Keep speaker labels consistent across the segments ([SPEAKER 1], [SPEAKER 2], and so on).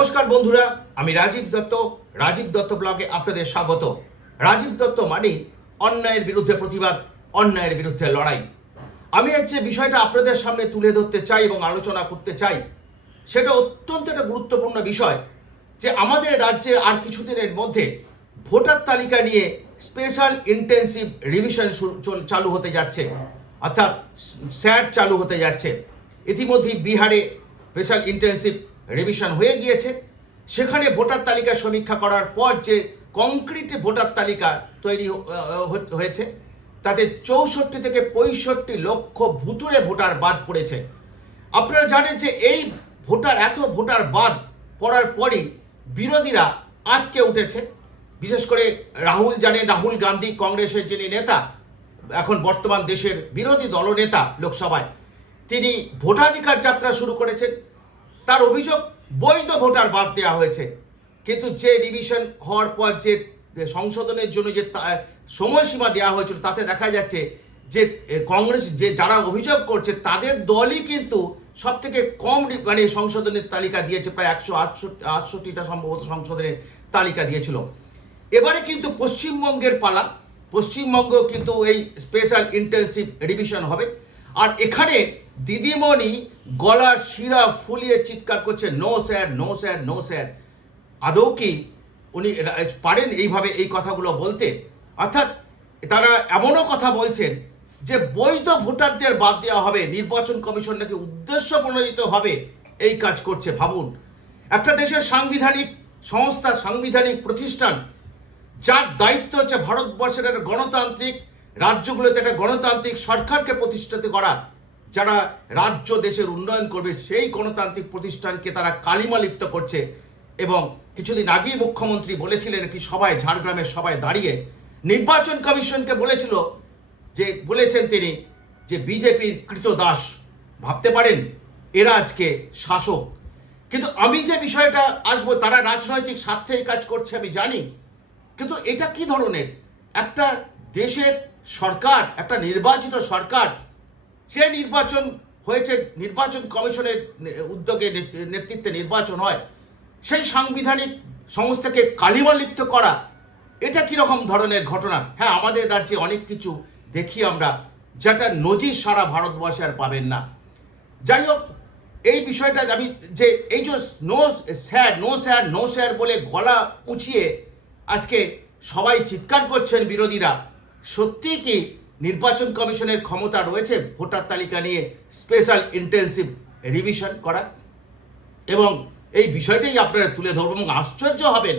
[SPEAKER 1] নমস্কার বন্ধুরা, আমি রাজীব দত্ত রাজীব দত্ত ব্লগে আপনাদের স্বাগত। রাজীব দত্ত মানে অন্যায়ের বিরুদ্ধে প্রতিবাদ, অন্যায়ের বিরুদ্ধে লড়াই। আমি যে বিষয়টা আপনাদের সামনে তুলে ধরতে চাই এবং আলোচনা করতে চাই। সেটা অত্যন্ত একটা গুরুত্বপূর্ণ বিষয় যে আমাদের রাজ্যে আর কিছুদিনের মধ্যে ভোটার তালিকা নিয়ে স্পেশাল ইন্টেন্সিভ রিভিশন চালু হতে যাচ্ছে। অর্থাৎ স্যাট চালু হতে যাচ্ছে। ইতিমধ্যেই বিহারে স্পেশাল ইন্টেন্সিভ রিভিশন হয়ে গিয়েছে। সেখানে ভোটার তালিকা সমীক্ষা করার পর যে কংক্রিট ভোটার তালিকা তৈরি হয়েছে, তাতে চৌষট্টি থেকে পঁয়ষট্টি লক্ষ ভুতুরে ভোটার বাদ পড়েছে। আপনারা জানেন যে এই ভোটার, এত ভোটার বাদ পড়ার পরই বিরোধীরা আটকে উঠেছে। বিশেষ করে রাহুল জানেন রাহুল গান্ধী কংগ্রেসের যিনি নেতা, এখন বর্তমান দেশের বিরোধী দলনেতা লোকসভায়, তিনি ভোটাধিকার যাত্রা শুরু করেছেন। তার অভিযোগ বৈধ ভোটার বাদ দেওয়া হয়েছে। কিন্তু যে ডিভিশন হওয়ার পর যে সংশোধনের জন্য যে সময়সীমা দেওয়া হয়েছিল, তাতে দেখা যাচ্ছে যে কংগ্রেস যে যারা অভিযোগ করছে, তাদের দলই কিন্তু সব থেকে কম মানে সংশোধনের তালিকা দিয়েছে, প্রায় একশো আটষট্টি আটষট্টিটা সম্ভবত সংশোধনের তালিকা দিয়েছিল। এবারে কিন্তু পশ্চিমবঙ্গের পালা, পশ্চিমবঙ্গ কিন্তু এই স্পেশাল ইন্টেন্সিভ রিভিশন হবে। আর এখানে দিদিমণি গলার শিরা ফুলিয়ে চিৎকার করছে no sir no sir no sir আদৌ কি উনি পারেন এইভাবে এই কথাগুলো বলতে? অর্থাৎ তারা এমনও কথা বলছেন যে বৈধ ভোটারদের বাদ দেওয়া হবে, নির্বাচন কমিশন নাকি উদ্দেশ্য প্রণোদিতভাবে এই কাজ করছে। ভাবুন, একটা দেশের সাংবিধানিক সংস্থা, সাংবিধানিক প্রতিষ্ঠান, যার দায়িত্ব হচ্ছে ভারতবর্ষের গণতান্ত্রিক রাজ্যগুলোতে একটা গণতান্ত্রিক সরকারকে প্রতিষ্ঠিত করা, যারা রাজ্য দেশের উন্নয়ন করবে, সেই গণতান্ত্রিক প্রতিষ্ঠানকে তারা কালিমা লিপ্ত করছে। এবং কিছুদিন আগেই মুখ্যমন্ত্রী বলেছিলেন কি সবাই ঝাড়গ্রামের সবাই দাঁড়িয়ে নির্বাচন কমিশনকে বলেছিল যে, বলেছেন তিনি যে বিজেপির কৃতদাস ভাবতে পারেন, এরা আজকে শাসক। কিন্তু আমি যে বিষয়টা আসব, তারা রাজনৈতিক স্বার্থে কাজ করছে, আমি জানি। কিন্তু এটা কি ধরনের? একটা দেশের সরকার, একটা নির্বাচিত সরকার যে নির্বাচন হয়েছে, নির্বাচন কমিশনের উদ্যোগে নেতৃত্বে নির্বাচন হয়, সেই সাংবিধানিক সংস্থাকে কালিমালিপ্ত করা, এটা কীরকম ধরনের ঘটনা? হ্যাঁ আমাদের রাজ্যে অনেক কিছু দেখি আমরা, যেটা নজির সারা ভারতবর্ষে আর পাবেন না। যাই হোক, এই বিষয়টা আমি যে, এই যে no sir no sir no sir বলে গলা উঁচিয়ে আজকে সবাই চিৎকার করছেন বিরোধীরা সত্যি কি নির্বাচন কমিশনের ক্ষমতা রয়েছে? ভোটার তালিকা নিয়ে স্পেশাল ইন্টেন্সিভ রিভিশন করা এবং এই বিষয়টাই আপনারা তুলে ধরবেন এবং আশ্চর্য হবেন।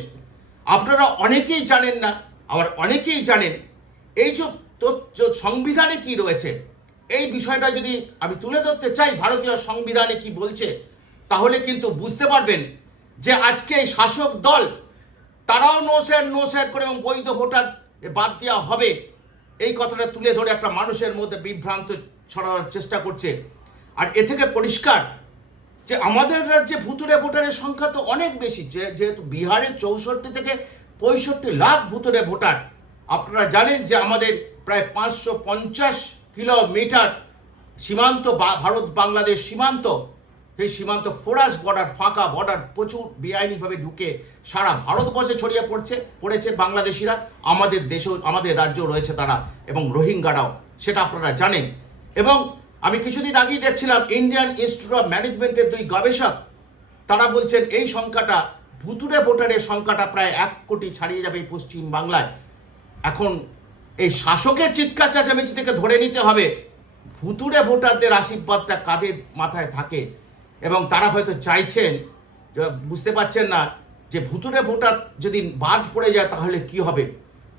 [SPEAKER 1] আপনারা অনেকেই জানেন না, আবার অনেকেই জানেন, এই যে তো- যে সংবিধানে কি রয়েছে, এই বিষয়টা যদি আমি তুলে ধরতে চাই, ভারতীয় সংবিধানে কি বলছে, তাহলে কিন্তু বুঝতে পারবেন যে আজকে এই শাসক দল, তারাও নো স্যার নো স্যার করে এবং বৈধ ভোটার বাদ দেওয়া হবে। এই কথাটা তুলে ধরে একটা মানুষের মধ্যে বিভ্রান্ত ছড়ানোর চেষ্টা করছে। আর এ থেকে পরিষ্কার যে আমাদের রাজ্যে ভুতুরে ভোটারের সংখ্যা তো অনেক বেশি যেহেতু বিহারে চৌষট্টি থেকে পঁয়ষট্টি লাখ ভুতুরে ভোটার। আপনারা জানেন যে আমাদের প্রায় পাঁচশো পঞ্চাশ কিলোমিটার সীমান্ত বা- ভারত বাংলাদেশ সীমান্ত। সেই সীমান্ত ফোরাস বর্ডার, ফাঁকা বর্ডার প্রচুর বেআইনিভাবে ঢুকে সারা ভারতবর্ষে ছড়িয়ে পড়ছে, পড়েছে বাংলাদেশিরা, আমাদের দেশেও, আমাদের রাজ্যেও রয়েছে তারা, এবং রোহিঙ্গারাও, সেটা আপনারা জানেন। এবং আমি কিছুদিন আগেই দেখছিলাম ইন্ডিয়ান ইনস্টিটিউট অফ ম্যানেজমেন্টের দুই গবেষক, তারা বলছেন এই সংখ্যাটা ভুতুরে ভোটারের সংখ্যাটা প্রায় এক কোটি ছাড়িয়ে যাবে পশ্চিম বাংলায়। এখন এই শাসকের চিৎকার চেঁচামেচি থেকে ধরে নিতে হবে ভুতুরে ভোটারদের আশীর্বাদটা কাদের মাথায় থাকে? এবং তারা হয়তো চাইছেন বুঝতে পারছেন না যে ভুতুরে ভোটার যদি বাদ পড়ে যায় তাহলে কি হবে?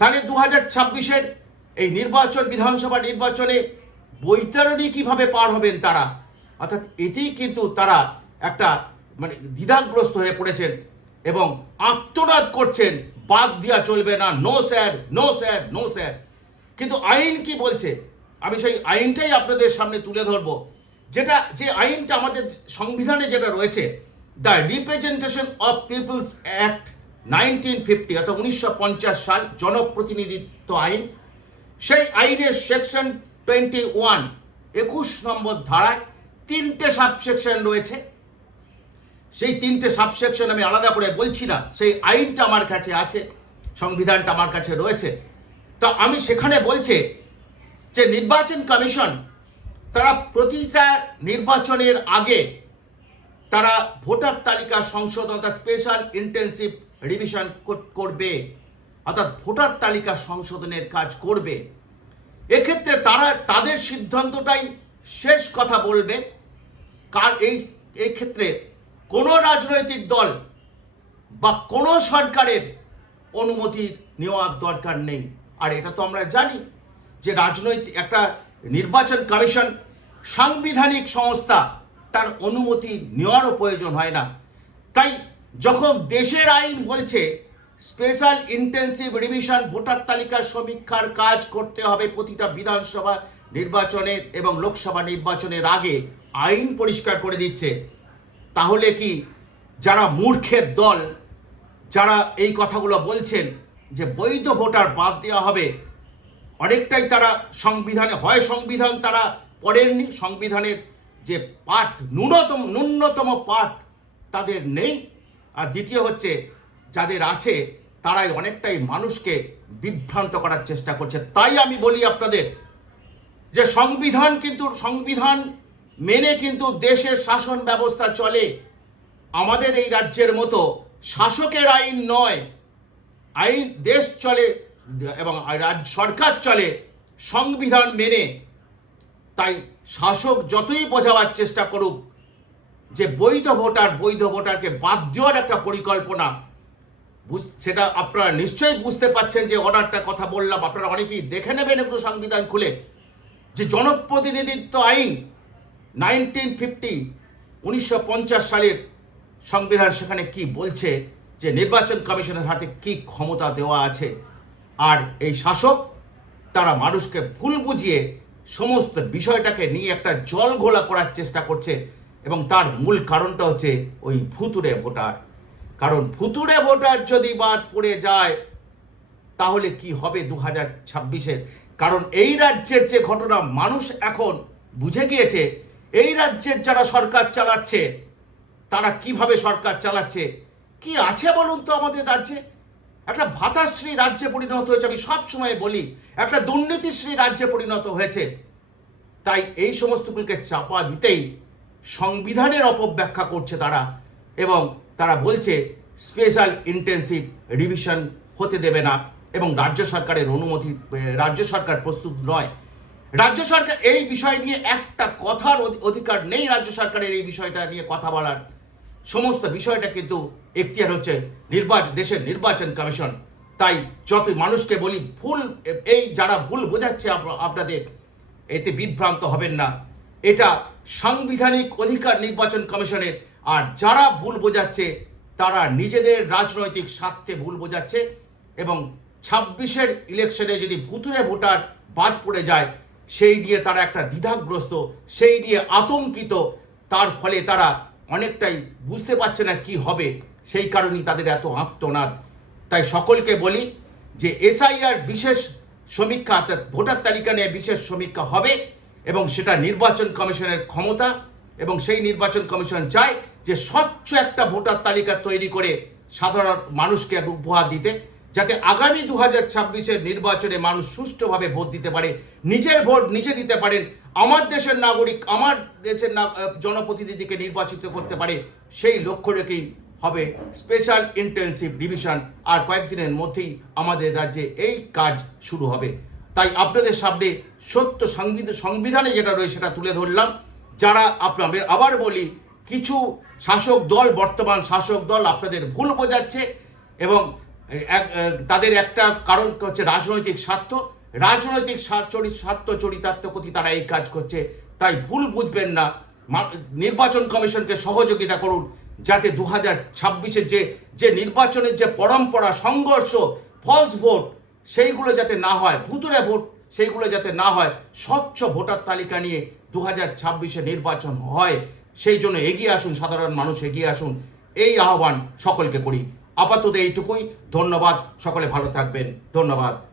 [SPEAKER 1] তাহলে দু হাজার ছাব্বিশের এই নির্বাচন, বিধানসভা নির্বাচনে বৈতরণী কীভাবে পার হবেন তারা? অর্থাৎ এতেই কিন্তু তারা একটা মানে দ্বিধাগ্রস্ত হয়ে পড়েছেন এবং আত্মনাদ করছেন, বাদ দেওয়া চলবে না no sir no sir no sir কিন্তু আইন কি বলছে? আমি সেই আইনটাই আপনাদের সামনে তুলে ধরব। যেটা, যে আইনটা আমাদের সংবিধানে যেটা রয়েছে, the representation of people's act nineteen fifty, অর্থাৎ উনিশশো পঞ্চাশ সাল জনপ্রতিনিধিত্ব আইন, সেই আইনের সেকশন টোয়েন্টি ওয়ান, একুশ নম্বর ধারায় তিনটে সাবসেকশন রয়েছে। সেই তিনটে সাবসেকশন আমি আলাদা করে বলছি না, সেই আইনটা আমার কাছে আছে, সংবিধানটা আমার কাছে রয়েছে। তো আমি সেখানে বলছে যে নির্বাচন কমিশন তারা প্রতিটা নির্বাচনের আগে তারা ভোটার তালিকা সংশোধন অর্থাৎ স্পেশাল ইন্টেন্সিভ রিভিশন করবে। অর্থাৎ ভোটার তালিকা সংশোধনের কাজ করবে। এক্ষেত্রে তারা, তাদের সিদ্ধান্তটাই শেষ কথা বলবে। কার এই এই ক্ষেত্রে কোনো রাজনৈতিক দল বা কোনো সরকারের অনুমতি নেওয়ার দরকার নেই। আর এটা তো আমরা জানি যে রাজনৈতিক, একটা নির্বাচন কমিশন, সাংবিধানিক সংস্থা তার অনুমতি নেওয়ারও প্রয়োজন হয় না। তাই যখন দেশের আইন বলছে স্পেশাল ইন্টেন্সিভ রিভিশন ভোটার তালিকার সমীক্ষার কাজ করতে হবে প্রতিটা বিধানসভা নির্বাচনের এবং লোকসভা নির্বাচনের আগে আইন পরিষ্কার করে দিচ্ছে। তাহলে কি যারা মূর্খের দল, যারা এই কথাগুলো বলছেন যে বৈধ ভোটার বাদ দেওয়া হবে অনেকটাই তারা সংবিধানে, হয় সংবিধান তারা পড়েননি। সংবিধানের যে পাঠ, ন্যূনতম ন্যূনতম পাঠ তাদের নেই। আর দ্বিতীয় হচ্ছে, যাদের আছে, তারাই অনেকটাই মানুষকে বিভ্রান্ত করার চেষ্টা করছে। তাই আমি বলি আপনাদের যে সংবিধান কিন্তু, সংবিধান মেনে কিন্তু দেশের শাসন ব্যবস্থা চলে। আমাদের এই রাজ্যের মতো শাসকের আইন নয়, আইন দেশ চলে এবং রাজ্য সরকার চলে সংবিধান মেনে, তাই শাসক যতই বোঝাবার চেষ্টা করুক যে বৈধ ভোটার, বৈধ ভোটারকে বাদ দেওয়ার একটা পরিকল্পনা সেটা আপনারা নিশ্চয়ই বুঝতে পাচ্ছেন যে অর্ডারটা কথা বললাম, আপনারা অনেকেই দেখে নেবেন একটু সংবিধান খুলে, যে জনপ্রতিনিধিত্ব আইন নাইনটিন ফিফটি, উনিশশো পঞ্চাশ সালের সংবিধান সেখানে কি বলছে, যে নির্বাচন কমিশনের হাতে কি ক্ষমতা দেওয়া আছে আর এই শাসক, তারা মানুষকে ভুল বুঝিয়ে সমস্ত বিষয়টাকে নিয়ে একটা জল ঘোলা করার চেষ্টা করছে এবং তার মূল কারণটা হচ্ছে ওই ভুতুরে ভোটার। কারণ ভুতুরে ভোটার যদি বাদ পড়ে যায়, তাহলে কি হবে দু হাজার ছাব্বিশের? কারণ এই রাজ্যের যে ঘটনা, মানুষ এখন বুঝে গিয়েছে, এই রাজ্যের যারা সরকার চালাচ্ছে, তারা কীভাবে সরকার চালাচ্ছে? কি আছে বলুন তো আমাদের রাজ্যে? একটা ভাতাশ্রী রাজ্যে পরিণত হয়েছে, আমি সব সময় বলি, একটা দুর্নীতিশ্রী রাজ্যে পরিণত হয়েছে। তাই এই সমস্তগুলোকে চাপা দিতেই সংবিধানের অপব্যাখ্যা করছে তারা এবং তারা বলছে স্পেশাল ইন্টেন্সিভ রিভিশন হতে দেবে না এবং রাজ্য সরকারের অনুমতি রাজ্য সরকার প্রস্তুত নয়। রাজ্য সরকার এই বিষয় নিয়ে একটা কথার অধি- অধিকার নেই, রাজ্য সরকারের এই বিষয়টা নিয়ে কথা বলার। সমস্ত বিষয়টা কিন্তু এখতিয়ার হচ্ছে নির্বাচন দেশের নির্বাচন কমিশন। তাই যত মানুষকে বলি, ভুল, এই যারা ভুল বোঝাচ্ছে আপনাদের, এতে বিভ্রান্ত হবেন না। এটা সাংবিধানিক অধিকার নির্বাচন কমিশনের, আর যারা ভুল বোঝাচ্ছে, তারা নিজেদের রাজনৈতিক স্বার্থে ভুল বোঝাচ্ছে এবং ছাব্বিশের ইলেকশনে যদি ভুতুরে ভোটার বাদ পড়ে যায়, সেই নিয়ে তারা একটা দ্বিধাগ্রস্ত, সেই নিয়ে আতঙ্কিত, তার ফলে তারা অনেকটাই বুঝতে পারছে না কি হবে। সেই কারণেই তাদের এত আত্মনাদ। তাই সকলকে বলি যে এসআইআর বিশেষ সমীক্ষা অর্থাৎ ভোটার তালিকা নিয়ে বিশেষ সমীক্ষা হবে এবং সেটা নির্বাচন কমিশনের ক্ষমতা এবং সেই নির্বাচন কমিশন চায় যে স্বচ্ছ একটা ভোটার তালিকা তৈরি করে সাধারণ মানুষকে উপহার দিতে, যাতে আগামী দু হাজার নির্বাচনে মানুষ সুষ্ঠুভাবে ভোট দিতে পারে, নিজের ভোট নিজে দিতে পারেন আমার দেশের নাগরিক, আমার দেশের জনপ্রতিনিধিকে নির্বাচিত করতে পারে সেই লক্ষ্য রেখেই হবে স্পেশাল ইন্টেন্সিভ ডিভিশন আর কয়েকদিনের মধ্যেই আমাদের রাজ্যে এই কাজ শুরু হবে। তাই আপনাদের সামনে সত্য সংবিধান যেটা রয়েছে সেটা তুলে ধরলাম। যারা আপনাদের, আবার বলি, কিছু শাসক দল, বর্তমান শাসক দল আপনাদের ভুল বোঝাচ্ছে এবং তাদের একটা কারণ হচ্ছে রাজনৈতিক স্বার্থ। রাজনৈতিক স্বার্থ চরি- স্বার্থ চরিতার্থকতি তারা এই কাজ করছে। তাই ভুল বুঝবেন না। নির্বাচন কমিশনকে সহযোগিতা করুন, যাতে দু হাজার ছাব্বিশের যে যে নির্বাচনের যে পরম্পরা, সংঘর্ষ ফলস ভোট সেইগুলো যাতে না হয় ভুতুরে ভোট, সেইগুলো যাতে না হয়, স্বচ্ছ ভোটার তালিকা নিয়ে দু হাজার ছাব্বিশে নির্বাচন হয়, সেই জন্য এগিয়ে আসুন, সাধারণ মানুষ এগিয়ে আসুন। এই আহ্বান সকলকে করি। আপাতত এইটুকুই। ধন্যবাদ। সকলে ভালো থাকবেন। ধন্যবাদ।